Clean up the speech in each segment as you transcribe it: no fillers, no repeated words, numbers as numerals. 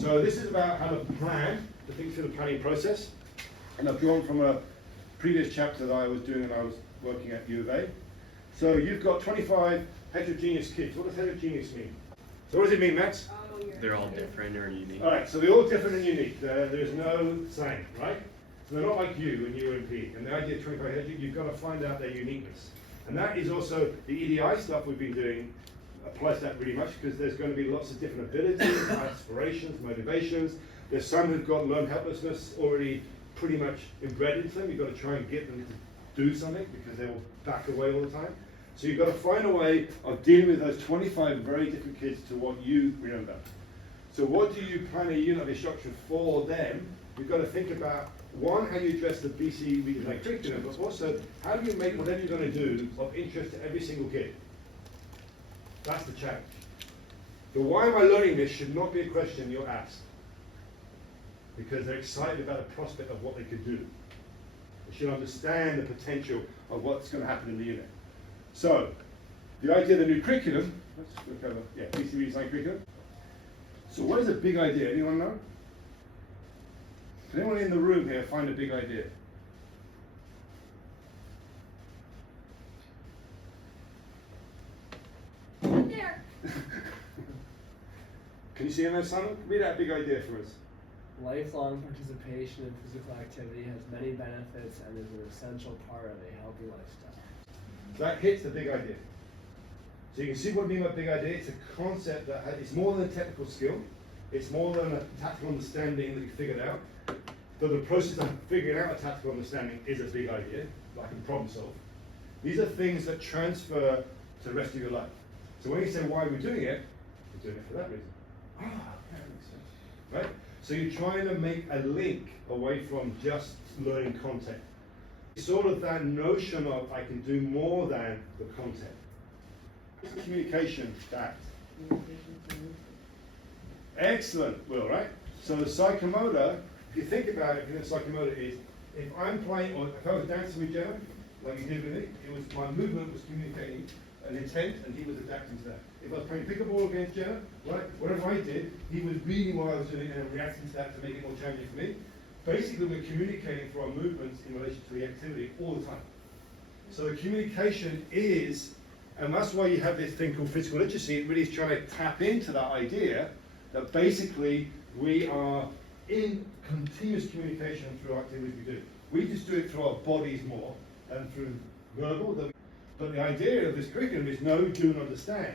So this is about how to plan, to think through the planning process. And I've drawn from a previous chapter that I was doing when I was working at U of A. So you've got 25 heterogeneous kids. What does heterogeneous mean? So what does it mean, Max? They're all different or unique. All right, so they're all different and unique. There's no same, right? So they're not like you when you were in PE. And the idea of 25 heterogeneous, you've got to find out their uniqueness. And that is also the EDI stuff we've been doing applies to that really much, because there's going to be lots of different abilities, aspirations, motivations. There's some who've got learned helplessness already pretty much inbred into them. You've got to try and get them to do something because they will back away all the time. So you've got to find a way of dealing with those 25 very different kids to what you remember. So what do you plan a unit of instruction for them? You've got to think about, one, how you address the BC redesigned curriculum, but also how do you make whatever you're going to do of interest to every single kid? That's the challenge. The why am I learning this should not be a question you're asked, because they're excited about the prospect of what they could do. They should understand the potential of what's going to happen in the unit. So, the idea of the new curriculum, let's look over, BC redesigned curriculum. So what is a big idea? Anyone know? Can anyone in the room here find a big idea? There. Can you see him there, Simon? Read out a big idea for us. Lifelong participation in physical activity has many benefits and is an essential part of a healthy lifestyle. That hits the big idea. So you can see what I mean by big idea. It's a concept that it's more than a technical skill. It's more than a tactical understanding that you figured out. So the process of figuring out a tactical understanding is a big idea, like in problem solve. These are things that transfer to the rest of your life. So when you say why we're doing it, we're doing it for that reason. Ah, that makes sense. Right? So you're trying to make a link away from just learning content. It's sort of that notion of I can do more than the content. Communication, that. Excellent, Will, right? So the psychomotor, if you think about it, the psychomotor is, if I'm playing, or if I was dancing with Jenna, like you did with me, it was my movement was communicating an intent, and he was adapting to that. If I was playing pickleball against Jenna, right, whatever I did, he was reading what I was doing and reacting to that to make it more challenging for me. Basically, we're communicating through our movements in relation to the activity all the time. So the communication is, and that's why you have this thing called physical literacy. It really is trying to tap into that idea that basically we are in continuous communication through activities we do. We just do it through our bodies more than through verbal. But the idea of this curriculum is know, do, and understand.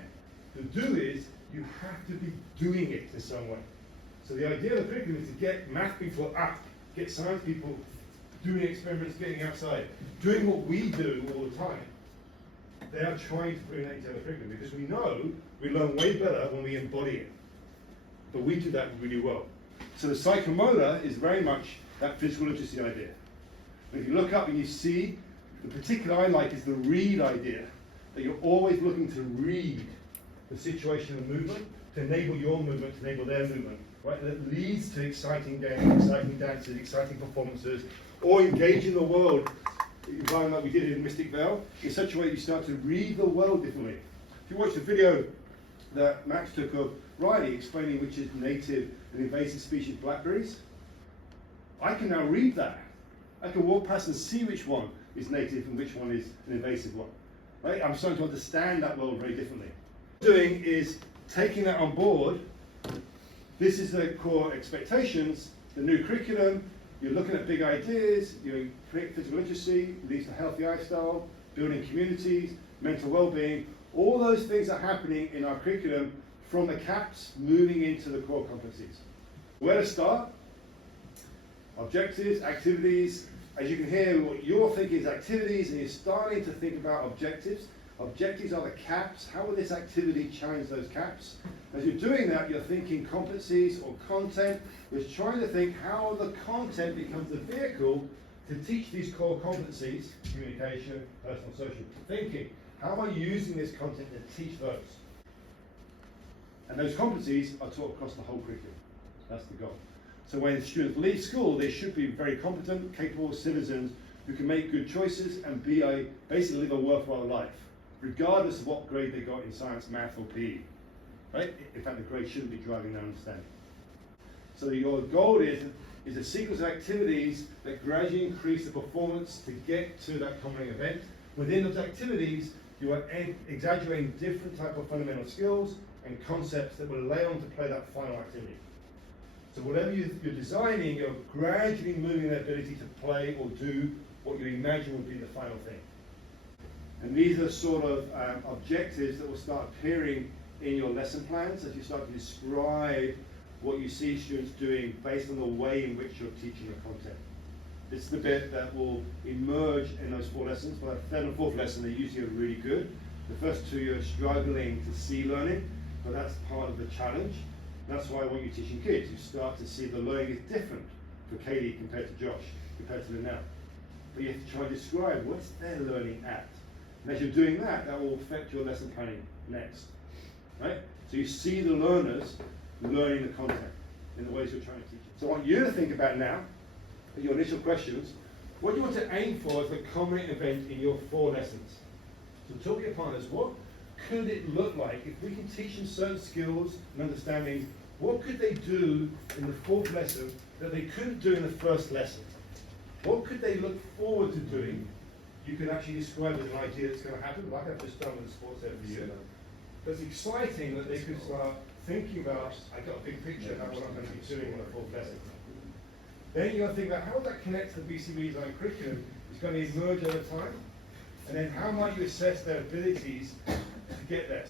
The do is you have to be doing it in some way. So the idea of the curriculum is to get math people up, get science people doing experiments, getting outside, doing what we do all the time. They are trying to bring that into the curriculum because we know we learn way better when we embody it. But we do that really well. So the psychomotor is very much that physical literacy idea. But if you look up and you see, the particular I like is the read idea, that you're always looking to read the situation of movement, to enable your movement, to enable their movement, right? That leads to exciting games, exciting dances, exciting performances, or engage in the world environment like we did in Mystic Vale, in such a way that you start to read the world differently. If you watch the video that Max took of Riley explaining which is native and invasive species blackberries, I can now read that. I can walk past and see which one is native and which one is an invasive one. Right? I'm starting to understand that world very differently. What I'm doing is taking that on board. This is the core expectations, the new curriculum. You're looking at big ideas, you create physical literacy, leads to healthy lifestyle, building communities, mental well-being. All those things are happening in our curriculum from the CAPS moving into the core competencies. Where to start? Objectives, activities. As you can hear, what you're thinking is activities, and you're starting to think about objectives. Objectives are the CAPS. How will this activity challenge those CAPS? As you're doing that, you're thinking competencies or content, which is trying to think how the content becomes the vehicle to teach these core competencies, communication, personal, social, thinking. How am I using this content to teach those? And those competencies are taught across the whole curriculum. That's the goal. So when students leave school, they should be very competent, capable citizens who can make good choices and basically live a worthwhile life, regardless of what grade they got in science, math, or PE. Right? In fact, the grade shouldn't be driving their understanding. So your goal is a sequence of activities that gradually increase the performance to get to that common event. Within those activities, you are exaggerating different type of fundamental skills and concepts that will allow them to play that final activity. So whatever you're designing, you're gradually moving their ability to play or do what you imagine would be the final thing. And these are sort of objectives that will start appearing in your lesson plans as you start to describe what you see students doing based on the way in which you're teaching the content. This is the bit that will emerge in those 4 lessons. By the 3rd and 4th lesson, they usually are really good. The first 2 you're struggling to see learning, but that's part of the challenge. That's why when you're teaching kids, you start to see the learning is different for Katie compared to Josh, compared to Linnell. But you have to try and describe what's their learning at. And as you're doing that, that will affect your lesson planning next. Right? So you see the learners learning the content in the ways you're trying to teach it. So I want you to think about now, your initial questions, what do you want to aim for as the common event in your 4 lessons? So talk to your partners, what could it look like if we can teach them certain skills and understanding, what could they do in the 4th lesson that they couldn't do in the 1st lesson? What could they look forward to doing? You can actually describe as an idea that's going to happen, like I've just done with the sports every year. But it's exciting that they could start thinking about, I've got a big picture about what I'm going to be doing in the 4th lesson. Then you've got to think about how would that connect to the BC Redesign curriculum? It's going to emerge over time. And then how might you assess their abilities to get there?